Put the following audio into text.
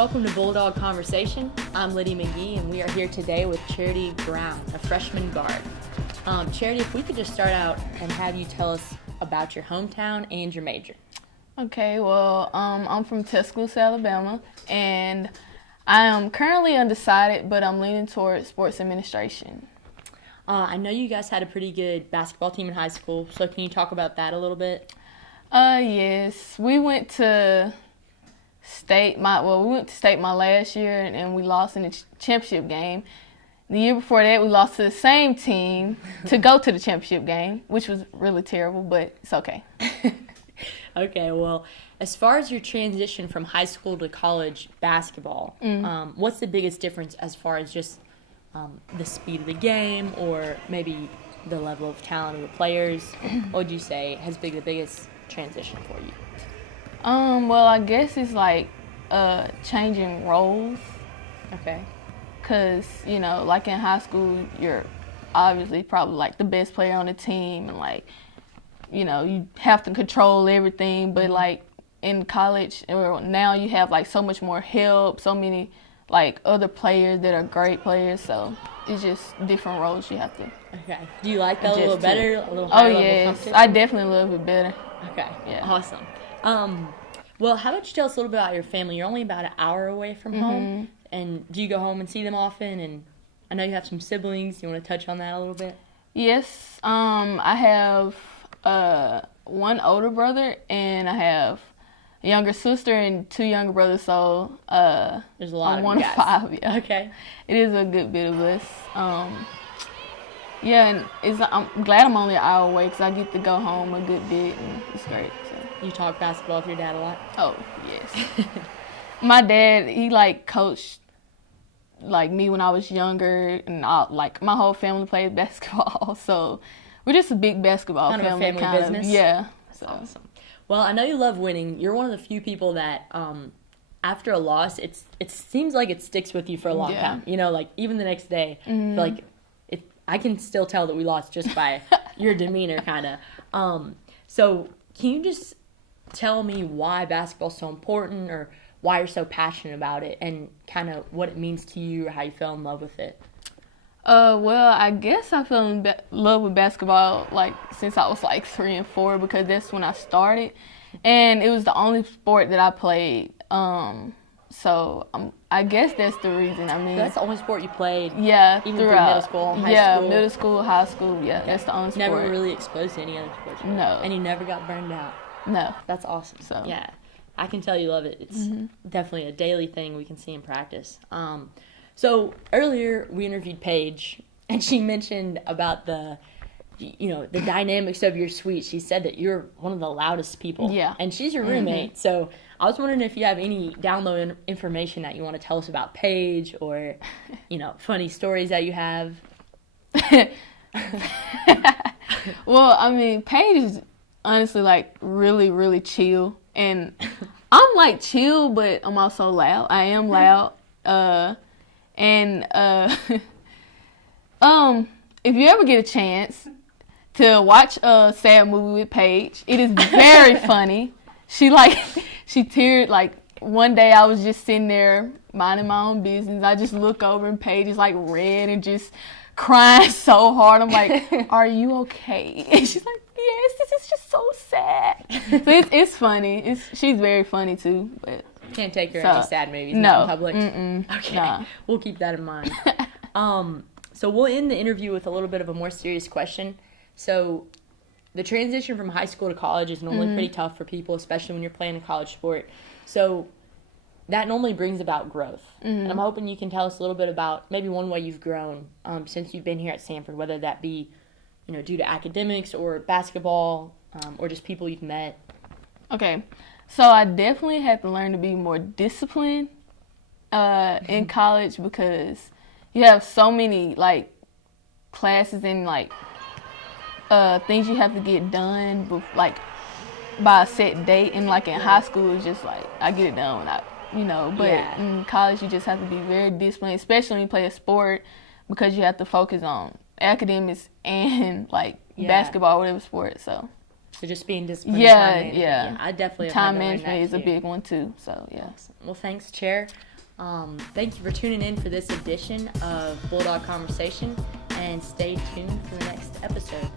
Welcome to Bulldog Conversation. I'm Liddy McGee, and we are here today with Charity Brown, a freshman guard. Charity, if we could just start out and have you tell us about your hometown and your major. Okay, well, I'm from Tuscaloosa, Alabama, and I am currently undecided, but I'm leaning towards sports administration. I know you guys had a pretty good basketball team in high school, so can you talk about that a little bit? Yes, we went to state my last year, and we lost in the championship game. The year before that, we lost to the same team to go to the championship game, which was really terrible, but it's okay. Okay, well, as far as your transition from high school to college basketball, what's the biggest difference as far as just the speed of the game or maybe the level of talent of the players? What would you say has been the biggest transition for you? Well, I guess it's like changing roles. Okay. Because, like in high school, you're obviously probably like the best player on the team and like, you have to control everything. But like in college, or now you have like so much more help, so many like other players that are great players. So it's just different roles you have to. Okay. Do you like that a little better, a little higher level competition? I definitely love it better. Okay. Yeah. Awesome. Well, how about you tell us a little bit about your family? You're only about an hour away from home. And do you go home and see them often? And I know you have some siblings. You want to touch on that a little bit? Yes. I have one older brother, and I have a younger sister and two younger brothers. So there's a lot I'm one of five. Yeah. Okay. It is a good bit of us. And I'm glad I'm only an hour away because I get to go home a good bit, and it's great. So. You talk basketball with your dad a lot? Oh, yes. My dad, he like coached like me when I was younger, and like my whole family played basketball, so we're just a big basketball family. Kind of a family business? Yeah. So. Awesome. Well, I know you love winning. You're one of the few people that after a loss, it seems like it sticks with you for a long time. Like even the next day, I feel like I can still tell that we lost just by your demeanor, kind of. So can you just tell me why basketball's so important, or why you're so passionate about it, and kind of what it means to you, or how you fell in love with it? Well, I guess I fell in love with basketball like since I was like 3 and 4, because that's when I started, and it was the only sport that I played. So I guess that's the reason. I mean, that's the only sport you played. Yeah, even throughout middle school, high school. Yeah, middle school, high school. Yeah, that's the only sport. Never really exposed to any other sports. No. And you never got burned out. No. That's awesome. So yeah, I can tell you love it. It's definitely a daily thing we can see in practice. So earlier we interviewed Paige, and she mentioned about the dynamics of your suite. She said that you're one of the loudest people. Yeah. And she's your roommate. So I was wondering if you have any download information that you want to tell us about Paige, or, funny stories that you have. Well, I mean, Paige is honestly like really, really chill. And I'm like chill, but I'm also loud. I am loud. If you ever get a chance to watch a sad movie with Paige, it is very funny. She teared, like, one day I was just sitting there minding my own business. I just look over and Paige is like red and just crying so hard. I'm like, are you okay? And she's like, yes, this is just so sad. So it's funny. She's very funny too. But can't take her into sad movies in public. Okay, nah. We'll keep that in mind. So we'll end the interview with a little bit of a more serious question. So the transition from high school to college is normally pretty tough for people, especially when you're playing a college sport. So that normally brings about growth. And I'm hoping you can tell us a little bit about maybe one way you've grown since you've been here at Samford, whether that be due to academics or basketball, or just people you've met. Okay. So I definitely had to learn to be more disciplined in college, because you have so many like classes and like things you have to get done like by a set date, and like in high school it's just like I get it done without but in college you just have to be very disciplined, especially when you play a sport, because you have to focus on academics and like basketball, whatever sport. So just being disciplined. Yeah. I definitely have time to learn management that is a too. big one too. So yeah. Awesome. Well, thanks, Chair. Thank you for tuning in for this edition of Bulldog Conversation, and stay tuned for the next episode.